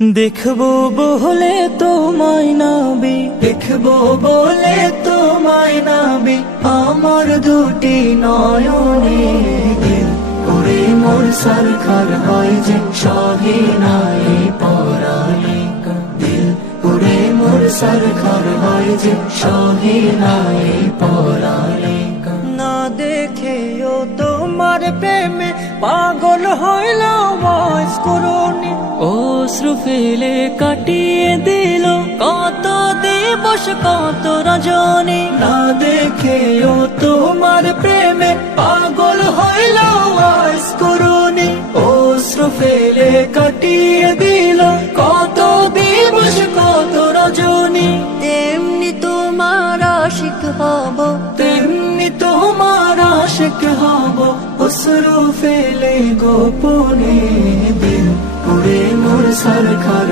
দেখবো বলে তোমায় নাবি, দেখবো বলে তোমায় নাবি, আমার দুটি নয়নে দিল ওরে মোর সরকার হয় যে শাহিনাই পরাণে, দিল ওরে মোর সরকার হয় যে শাহিনাই পরাণে। না দেখেও তোমার প্রেমে পাগল হইল ওয়াজ করুনি, অশ্রু ফেলে কাটিয়ে দিল কত দিবস কত রজনী। না দেখেও তোমার প্রেমে পাগল হইল ওয়াজ করুনি, অশ্রু ফেলে কাটিয়ে দিল কত দিবস কত রজনী। তেমনি তোমার আশিক হব, তেমনি তোমার আশিক হব, অশ্রু ফেলে গোপনে দিল ওরে মোর সরকার।